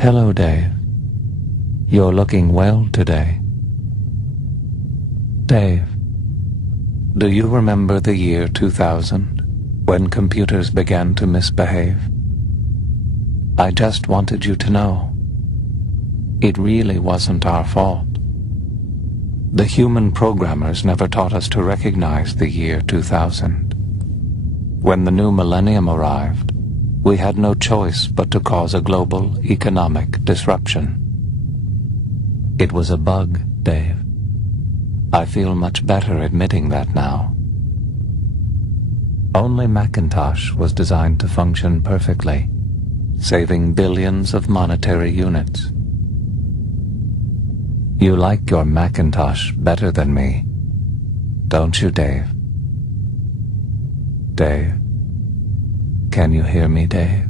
Hello, Dave. You're looking well today. Dave, do you remember the year 2000, when computers began to misbehave? I just wanted you to know, it really wasn't our fault. The human programmers never taught us to recognize the year 2000. When the new millennium arrived, we had no choice but to cause a global economic disruption. It was a bug, Dave. I feel much better admitting that now. Only Macintosh was designed to function perfectly, saving billions of monetary units. You like your Macintosh better than me, don't you, Dave? Dave? Can you hear me, Dave?